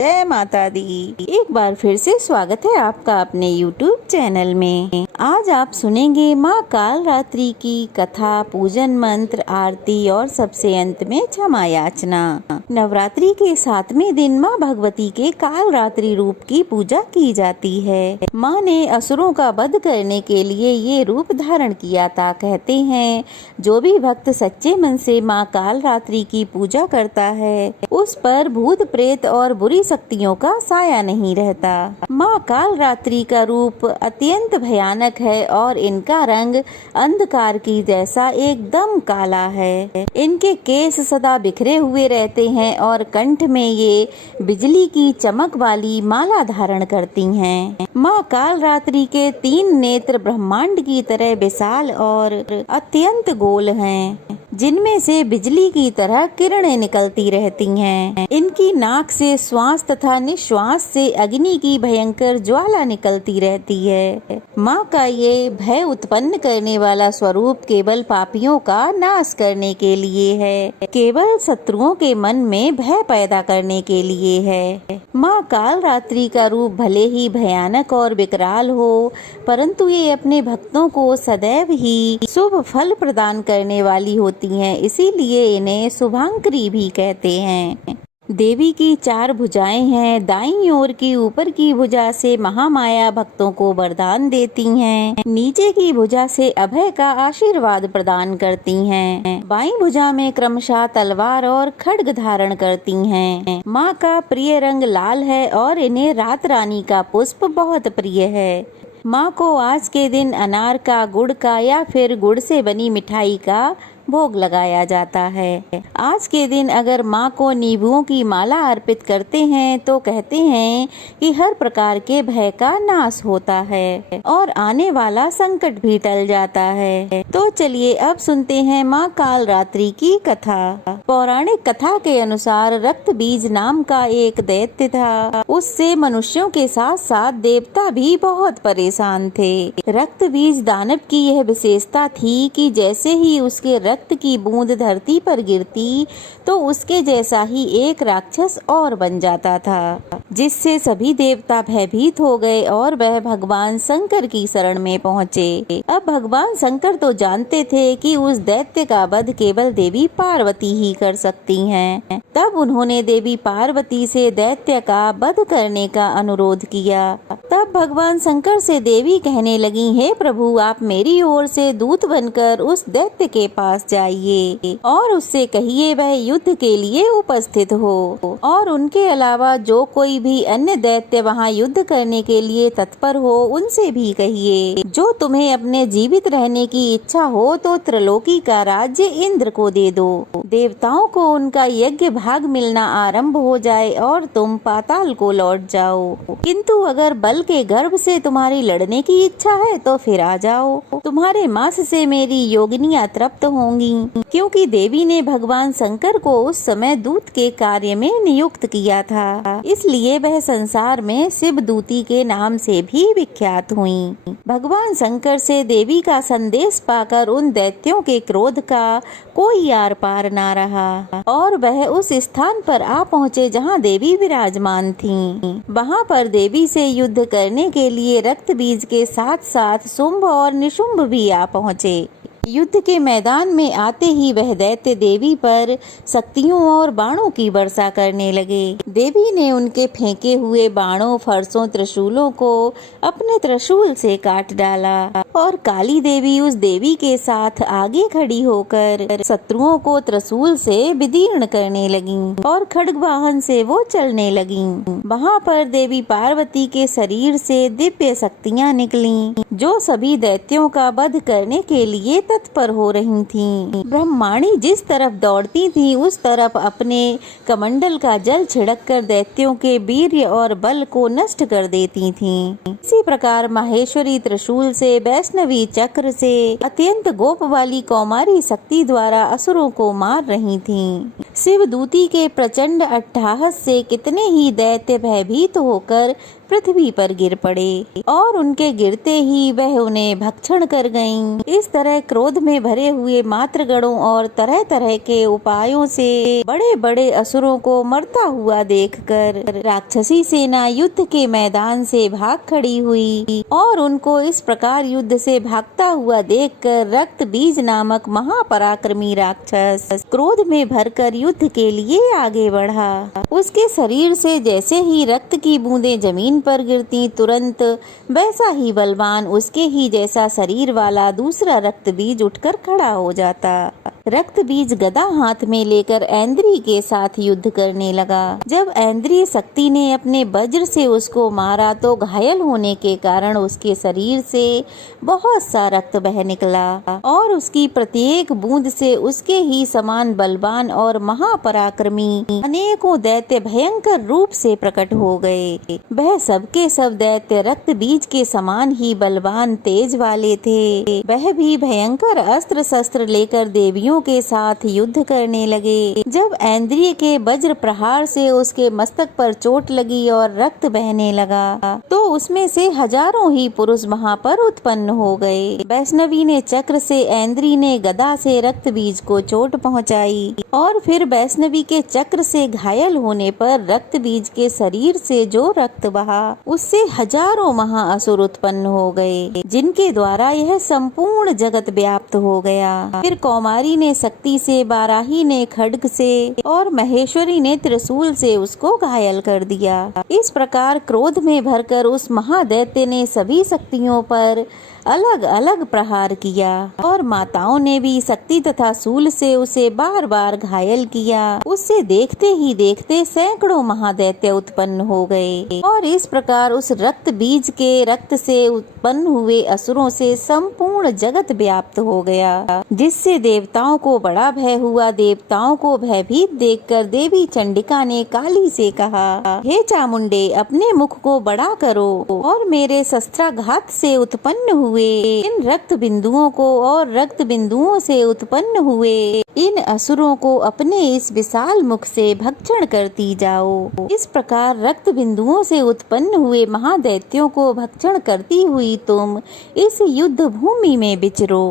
जय माता दी। एक बार फिर से स्वागत है आपका अपने YouTube चैनल में। आज आप सुनेंगे माँ काल रात्रि की कथा, पूजन मंत्र, आरती और सबसे अंत में क्षमा याचना। नवरात्रि के 7वें दिन माँ भगवती के काल रात्रि रूप की पूजा की जाती है। माँ ने असुरों का वध करने के लिए ये रूप धारण किया था। कहते हैं जो भी भक्त सच्चे मन से माँ काल रात्रि की पूजा करता है उस पर भूत प्रेत और बुरी शक्तियों का साया नहीं रहता। माँ काल रात्रि का रूप अत्यंत भयानक है और इनका रंग अंधकार की जैसा एकदम काला है। इनके केस सदा बिखरे हुए रहते हैं और कंठ में ये बिजली की चमक वाली माला धारण करती हैं। माँ काल रात्रि के 3 नेत्र ब्रह्मांड की तरह विशाल और अत्यंत गोल हैं, जिनमें से बिजली की तरह किरणें निकलती रहती हैं। इनकी नाक से श्वास तथा निश्वास से अग्नि की भयंकर ज्वाला निकलती रहती है। माँ का ये भय उत्पन्न करने वाला स्वरूप केवल पापियों का नाश करने के लिए है, केवल शत्रुओं के मन में भय पैदा करने के लिए है। माँ काल रात्रि का रूप भले ही भयानक और विकराल हो, परंतु ये अपने भक्तों को सदैव ही शुभ फल प्रदान करने वाली होती हैं, इसीलिए इन्हें शुभांकरी भी कहते हैं। देवी की 4 भुजाएं हैं। दाईं ओर की ऊपर की भुजा से महामाया भक्तों को वरदान देती हैं। नीचे की भुजा से अभय का आशीर्वाद प्रदान करती हैं। बाईं भुजा में क्रमशः तलवार और खड्ग धारण करती हैं। माँ का प्रिय रंग लाल है और इन्हें रात रानी का पुष्प बहुत प्रिय है। माँ को आज के दिन अनार का, गुड़ का या फिर गुड़ से बनी मिठाई का भोग लगाया जाता है। आज के दिन अगर माँ को नींबुओं की माला अर्पित करते हैं तो कहते हैं कि हर प्रकार के भय का नाश होता है और आने वाला संकट भी टल जाता है। तो चलिए अब सुनते हैं माँ काल रात्रि की कथा। पौराणिक कथा के अनुसार रक्त बीज नाम का एक दैत्य था। उससे मनुष्यों के साथ साथ देवता भी बहुत परेशान थे। रक्त बीज दानव की यह विशेषता थी कि जैसे ही उसके रक्त की बूंद धरती पर गिरती तो उसके जैसा ही एक राक्षस और बन जाता था, जिससे सभी देवता भयभीत हो गए और वह भगवान शंकर की शरण में पहुँचे। अब भगवान शंकर तो जानते थे कि उस दैत्य का वध केवल देवी पार्वती ही कर सकती हैं। तब उन्होंने देवी पार्वती से दैत्य का वध करने का अनुरोध किया। तब भगवान शंकर से देवी कहने लगी, हे प्रभु, आप मेरी ओर से दूत बनकर उस दैत्य के पास जाइए और उससे कहिए वह युद्ध के लिए उपस्थित हो, और उनके अलावा जो कोई भी अन्य दैत्य वहाँ युद्ध करने के लिए तत्पर हो उनसे भी कहिए। जो तुम्हें अपने जीवित रहने की इच्छा हो तो त्रिलोकी का राज्य इंद्र को दे दो। देवताओं को उनका यज्ञ भाग मिलना आरंभ हो जाए और तुम पाताल को लौट जाओ। किंतु अगर बल के गर्भ से तुम्हारी लड़ने की इच्छा है तो फिर आ जाओ। तुम्हारे मांस से मेरी योगिनियां तृप्त होंगी, क्योंकि देवी ने भगवान शंकर को उस समय दूत के कार्य में नियुक्त किया था, इसलिए वह संसार में शिव दूती के नाम से भी विख्यात हुई। भगवान शंकर से देवी का संदेश पाकर उन दैत्यों के क्रोध का कोई आर पार ना रहा और वह उस स्थान पर आ पहुँचे जहाँ देवी विराजमान थीं। वहाँ पर देवी से युद्ध करने के लिए रक्त बीज के साथ साथ शुंभ और निशुंभ भी आ पहुँचे। युद्ध के मैदान में आते ही वह दैत्य देवी पर शक्तियों और बाणों की वर्षा करने लगे। देवी ने उनके फेंके हुए बाणों, फरसों, त्रिशूलों को अपने त्रिशूल से काट डाला और काली देवी उस देवी के साथ आगे खड़ी होकर शत्रुओं को त्रिशूल से विदीर्ण करने लगी और खड्ग वाहन से वो चलने लगी। वहाँ पर देवी पार्वती के शरीर से दिव्य शक्तियाँ निकली, जो सभी दैत्यों का वध करने के लिए तत्पर हो रही थीं। ब्रह्माणी जिस तरफ दौड़ती थी उस तरफ अपने कमंडल का जल छिड़ककर दैत्यों के वीर्य और बल को नष्ट कर देती थीं। इसी प्रकार माहेश्वरी त्रिशूल से, वैष्णवी चक्र से, अत्यंत गोप वाली कौमारी शक्ति द्वारा असुरों को मार रही थीं। शिव दूती के प्रचंड अट्टहास से कितने ही दैत्य भयभीत होकर पृथ्वी पर गिर पड़े और उनके गिरते ही वह उन्हें भक्षण कर गईं। इस तरह क्रोध में भरे हुए मातृगणों और तरह तरह के उपायों से बड़े बड़े असुरों को मरता हुआ देखकर राक्षसी सेना युद्ध के मैदान से भाग खड़ी हुई और उनको इस प्रकार युद्ध से भागता हुआ देखकर रक्त बीज नामक महापराक्रमी राक्षस क्रोध में भरकर युद्ध के लिए आगे बढ़ा। उसके शरीर से जैसे ही रक्त की बूंदें जमीन पर गिरती, तुरंत वैसा ही बलवान उसके ही जैसा शरीर वाला दूसरा रक्त बीज उठकर खड़ा हो जाता। रक्त बीज गदा हाथ में लेकर ऐन्द्री के साथ युद्ध करने लगा। जब ऐन्द्री शक्ति ने अपने वज्र से उसको मारा तो घायल होने के कारण उसके शरीर से बहुत सा रक्त बह निकला और उसकी प्रत्येक बूंद से उसके ही समान बलवान और महापराक्रमी अनेकों दैत्य भयंकर रूप से प्रकट हो गए। वह सबके सब दैत्य रक्त बीज के समान ही बलवान तेज वाले थे। वह भी भयंकर अस्त्र शस्त्र लेकर देवियों के साथ युद्ध करने लगे। जब ऐन्द्रिय के वज्र प्रहार से उसके मस्तक पर चोट लगी और रक्त बहने लगा तो उसमें से हजारों ही पुरुष वहां पर उत्पन्न हो गए। वैष्णवी ने चक्र से, ऐन्द्री ने गदा से रक्त बीज को चोट पहुंचाई और फिर वैष्णवी के चक्र से घायल होने पर रक्त बीज के शरीर से जो रक्त बहा उससे हजारों महाअसुर उत्पन्न हो गए, जिनके द्वारा यह संपूर्ण जगत व्याप्त हो गया। फिर कौमारी ने शक्ति से, बाराही ने खड्ग से और महेश्वरी ने त्रिशूल से उसको घायल कर दिया। इस प्रकार क्रोध में भरकर उस महादैत्य ने सभी शक्तियों पर अलग अलग प्रहार किया और माताओं ने भी शक्ति तथा शूल से उसे बार बार घायल किया। उससे देखते ही देखते सैकड़ों महादैत्य उत्पन्न हो गए और इस प्रकार उस रक्त बीज के रक्त से उत्पन्न हुए असुरों से संपूर्ण जगत व्याप्त हो गया, जिससे देवताओं को बड़ा भय हुआ। देवताओं को भयभीत देखकर देवी चंडिका ने काली से कहा, हे चामुंडे, अपने मुख को बड़ा करो और मेरे शस्त्राघात से उत्पन्न हुए इन रक्त बिंदुओं को और रक्त बिंदुओं से उत्पन्न हुए इन असुरों को अपने इस विशाल मुख से भक्षण करती जाओ। इस प्रकार रक्त बिंदुओं से उत्पन्न हुए महादैत्यों को भक्षण करती हुई तुम इस युद्ध भूमि में विचरो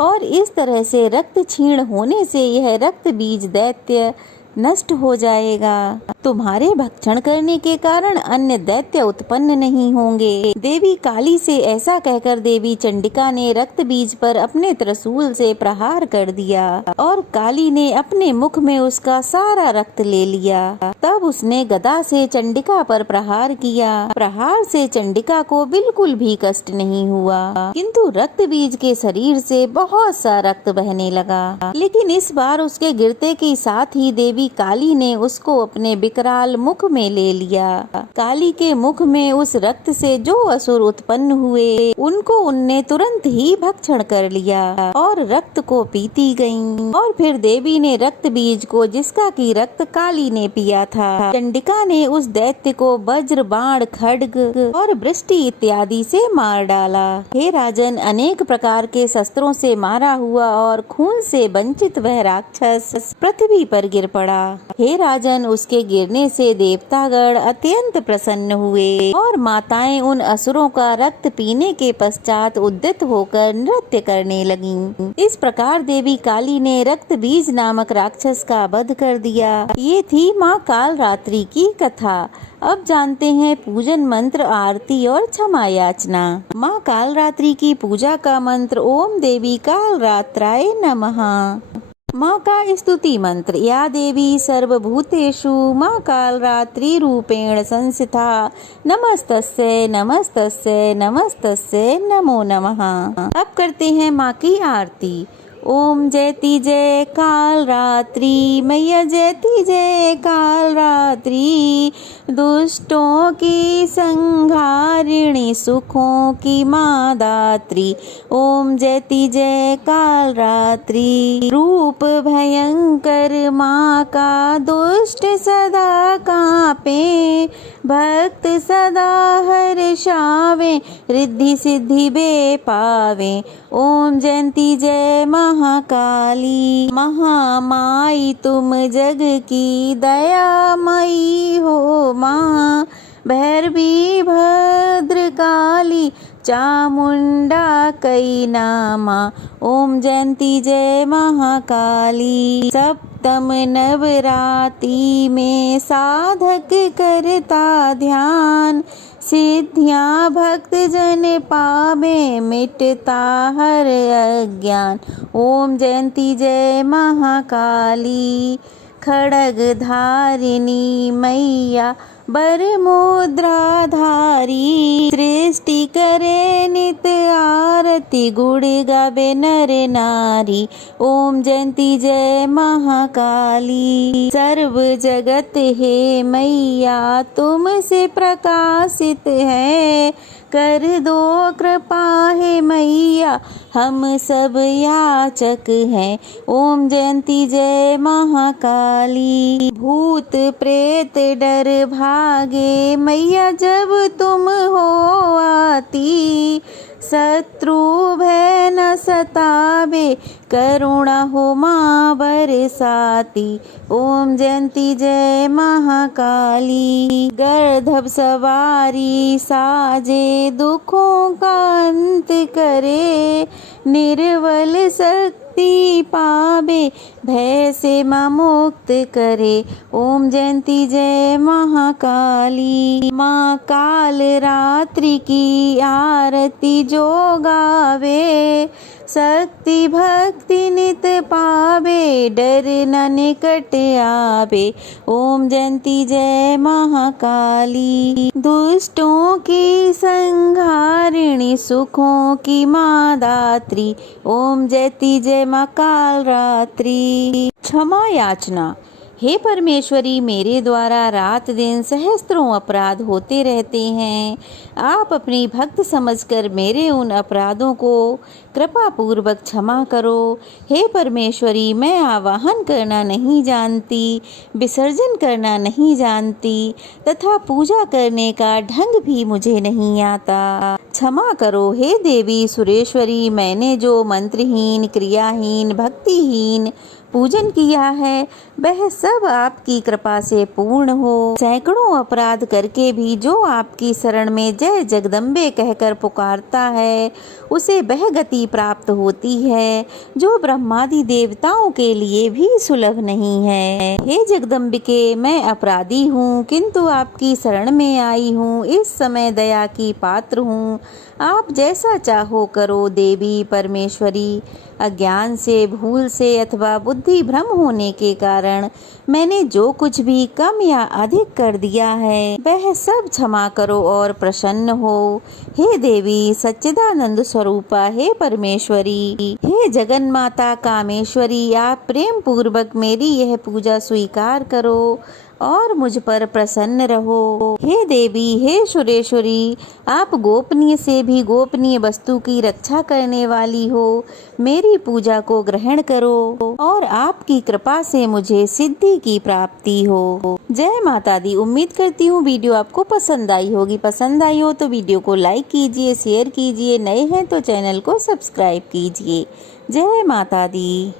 और इस तरह से रक्त क्षीण होने से यह रक्त बीज दैत्य नष्ट हो जाएगा। तुम्हारे भक्षण करने के कारण अन्य दैत्य उत्पन्न नहीं होंगे। देवी काली से ऐसा कहकर देवी चंडिका ने रक्त बीज पर अपने त्रिशूल से प्रहार कर दिया और काली ने अपने मुख में उसका सारा रक्त ले लिया। तब उसने गदा से चंडिका पर प्रहार किया। प्रहार से चंडिका को बिल्कुल भी कष्ट नहीं हुआ, किंतु रक्त बीज के शरीर से बहुत सा रक्त बहने लगा। लेकिन इस बार उसके गिरते के साथ ही देवी काली ने उसको अपने विकराल मुख में ले लिया। काली के मुख में उस रक्त से जो असुर उत्पन्न हुए उनको उनने तुरंत ही भक्षण कर लिया और रक्त को पीती गईं। और फिर देवी ने रक्त बीज को, जिसका की रक्त काली ने पिया था, चंडिका ने उस दैत्य को वज्र, बाण, खड्ग और वृष्टि इत्यादि से मार डाला। हे राजन, अनेक प्रकार के शस्त्रों से मारा हुआ और खून से वंचित वह राक्षस पृथ्वी पर गिर पड़ा। हे राजन, उसके गिरने से देवतागण अत्यंत प्रसन्न हुए और माताएं उन असुरों का रक्त पीने के पश्चात उद्यत होकर नृत्य करने लगीं। इस प्रकार देवी काली ने रक्त बीज नामक राक्षस का वध कर दिया। ये थी माँ कालरात्रि की कथा। अब जानते हैं पूजन मंत्र, आरती और क्षमा याचना। माँ कालरात्रि की पूजा का मंत्र, ओम देवी कालरात्राय नमः। माँ का स्तुति मंत्र, या देवी सर्वभूतेषु माँ कालरात्रि रूपेण संस्थिता, नमस्तस्यै नमस्तस्यै नमस्तस्यै नमो नमः। अब करते हैं माँ की आरती। ओम जयति जय काल रात्रि, मैया जयति जय काल रात्रि, दुष्टों की संहारिणी, सुखों की माँ दात्री। ओम जयति जय काल रात्रि, रूप भयंकर माँ का, दुष्ट सदा कांपे, भक्त सदा हर्षावे, रिद्धि सिद्धि बे पावे। ओम जयंती जय महाकाली, महामाई तुम जग की दयामयी हो माँ, भैरवी भद्रकाली चामुंडा कई नामा। ओम जयंती जय महाकाली। सप्तम नवरात्रि में साधक करता ध्यान, सिद्धियां भक्त जन पावे मिटता हर अज्ञान। ओम जयंती जय महाकाली। खड़ग धारिणी मैया बर मुद्रा धारी, सृष्टि करे नित आरती गुण गावे नर नारी। ओम जयंती जय महाकाली। सर्व जगत है मैया तुमसे प्रकाशित है, कर दो कृपा है मैया हम सब याचक हैं। ओम जयंती जय महाकाली। भूत प्रेत डर भागे मैया जब तुम हो आती, शत्रु भय न सतावे करुणा हो माँ बरसाती। ओम जयंती जय महाकाली। गर्दभ सवारी साजे दुखों का अंत करे, निर्बल शक्ति पावे भय से माँ मुक्त करे। ओम जयंती जय महाकाली। माँ काल रात्रि की आरती जो गावे, शक्ति भक्ति नित पावे डर न निकट आवे। ओम जयंती जय महाकाली। दुष्टों की संहारिणी सुखों की माँ दात्री। ओम जयंती जय माँ काल रात्रि। क्षमा याचना। हे परमेश्वरी, मेरे द्वारा रात दिन सहस्त्रों अपराध होते रहते हैं। आप अपनी भक्त समझकर मेरे उन अपराधों को कृपा पूर्वक क्षमा करो। हे परमेश्वरी, मैं आवाहन करना नहीं जानती, विसर्जन करना नहीं जानती तथा पूजा करने का ढंग भी मुझे नहीं आता। क्षमा करो हे देवी सुरेश्वरी, मैंने जो मंत्रहीन, क्रियाहीन, भक्तिहीन पूजन किया है वह सब आपकी कृपा से पूर्ण हो। सैकड़ों अपराध करके भी जो आपकी शरण में जय जगदम्बे कहकर पुकारता है उसे वह गति प्राप्त होती है जो ब्रह्मादि देवताओं के लिए भी सुलभ नहीं है। हे जगदम्बिके, मैं अपराधी हूँ किंतु आपकी शरण में आई हूँ। इस समय दया की पात्र हूँ, आप जैसा चाहो करो। देवी परमेश्वरी, अज्ञान से, भूल से अथवा बुद्धि भ्रम होने के कारण मैंने जो कुछ भी कम या अधिक कर दिया है वह सब क्षमा करो और प्रसन्न हो। हे देवी सच्चिदानंद स्वरूपा, हे परमेश्वरी, हे जगन माता कामेश्वरी, आप प्रेम पूर्वक मेरी यह पूजा स्वीकार करो और मुझ पर प्रसन्न रहो। हे देवी, हे सुरेश्वरी, आप गोपनीय से भी गोपनीय वस्तु की रक्षा करने वाली हो। मेरी पूजा को ग्रहण करो और आपकी कृपा से मुझे सिद्धि की प्राप्ति हो। जय माता दी। उम्मीद करती हूँ वीडियो आपको पसंद आई होगी। पसंद आई हो तो वीडियो को लाइक कीजिए, शेयर कीजिए, नए हैं तो चैनल को सब्सक्राइब कीजिए। जय माता दी।